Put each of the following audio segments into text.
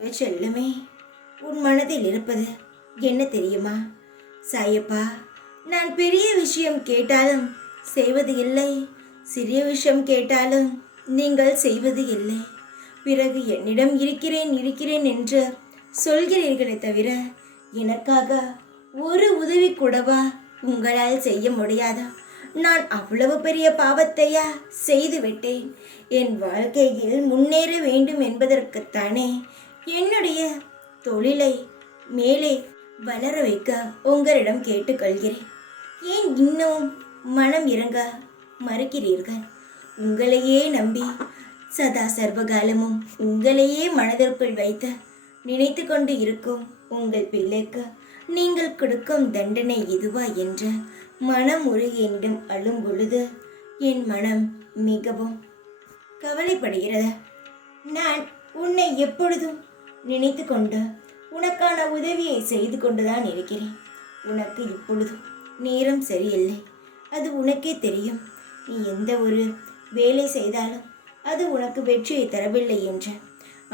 செல்லமே, உன் மனதில் இருப்பது என்ன தெரியுமா? சாயப்பா, நான் பெரிய விஷயம் கேட்டாலும் செய்வது இல்லை, சிறிய விஷயம் கேட்டாலும் நீங்கள் செய்வது இல்லை. பிறகு என்னிடம் இருக்கிறேன் இருக்கிறேன் என்று சொல்கிறீர்களே தவிர எனக்காக ஒரு உதவி கூடவா உங்களால் செய்ய முடியாதா? நான் அவ்வளவு பெரிய பாவத்தையா செய்து விட்டேன்? என் வாழ்க்கையில் முன்னேற வேண்டும் என்பதற்குத்தானே என்னுடைய தொழிலை மேலே வளர வைக்க உங்களிடம் கேட்டுக்கொள்கிறேன். ஏன் இன்னும் மனம் இறங்க மறுக்கிறீர்கள்? உங்களையே நம்பி சதா சர்வகாலமும் உங்களையே மனதிற்குள் வைத்து நினைத்து கொண்டு இருக்கும் உங்கள் பிள்ளைக்கு நீங்கள் கொடுக்கும் தண்டனை இதுவா என்று மனம் உருகி என்னிடம் அழும் பொழுது என் மனம் மிகவும் கவலைப்படுகிறது. நான் உன்னை எப்பொழுதும் நினைத்து கொண்டு உனக்கான உதவியை செய்து கொண்டுதான் இருக்கிறேன். உனக்கு இப்பொழுதும் நேரம் சரியில்லை, அது உனக்கே தெரியும். நீ எந்த ஒரு வேலை செய்தாலும் அது உனக்கு வெற்றியை தரவில்லை என்று.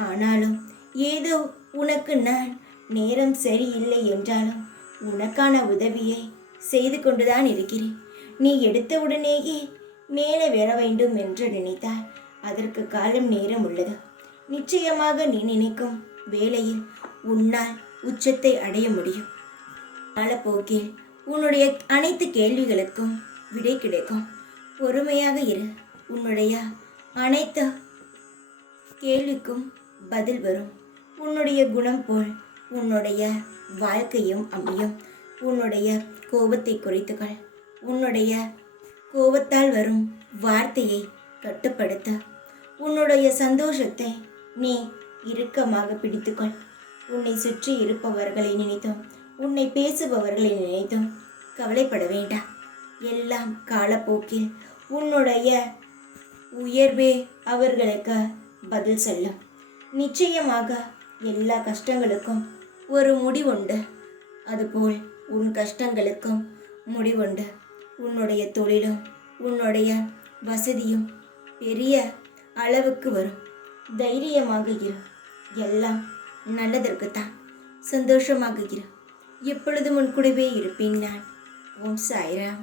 ஆனாலும் ஏதோ உனக்கு நான் நேரம் சரியில்லை என்றாலும் உனக்கான உதவியை செய்து கொண்டுதான் இருக்கிறேன். நீ எடுத்தவுடனேயே மேலே வர வேண்டும் என்று நினைத்தால் அதற்கு காலம் நேரம் உள்ளது. நிச்சயமாக நீ நினைக்கும் வேளையில் உன்னால் உச்சத்தை அடைய முடியும். காலப்போக்கில் உன்னுடைய அனைத்து கேள்விகளுக்கும் விடை கிடைக்கும். பொறுமையாக இரு. உன்னுடைய அனைத்து கேள்விக்கும் பதில் வரும். உன்னுடைய குணம் போல் உன்னுடைய வாழ்க்கையும் அமையும். உன்னுடைய கோபத்தை குறைத்துக்கள். உன்னுடைய கோபத்தால் வரும் வார்த்தையை கட்டுப்படுத்த. உன்னுடைய சந்தோஷத்தை நீ இறுக்கமாக பிடித்துக்கொள். உன்னை சுற்றி இருப்பவர்களை நினைத்தும் உன்னை பேசுபவர்களை நினைத்தும் கவலைப்பட வேண்டாம். எல்லாம் காலப்போக்கில் உன்னுடைய உயர்வே அவர்களுக்கு பதில் சொல்லும். நிச்சயமாக எல்லா கஷ்டங்களுக்கும் ஒரு முடிவுண்டு. அதுபோல் உன் கஷ்டங்களுக்கும் முடிவுண்டு. உன்னுடைய தொழிலும் உன்னுடைய வசதியும் பெரிய அளவுக்கு வரும். தைரியமாக இரு. எல்லாம் நல்லதற்குத்தான். சந்தோஷமாக இரு. எப்பொழுதும் உன் கூடவே இருப்பேன் நான். ஓம் சாய்ராம்.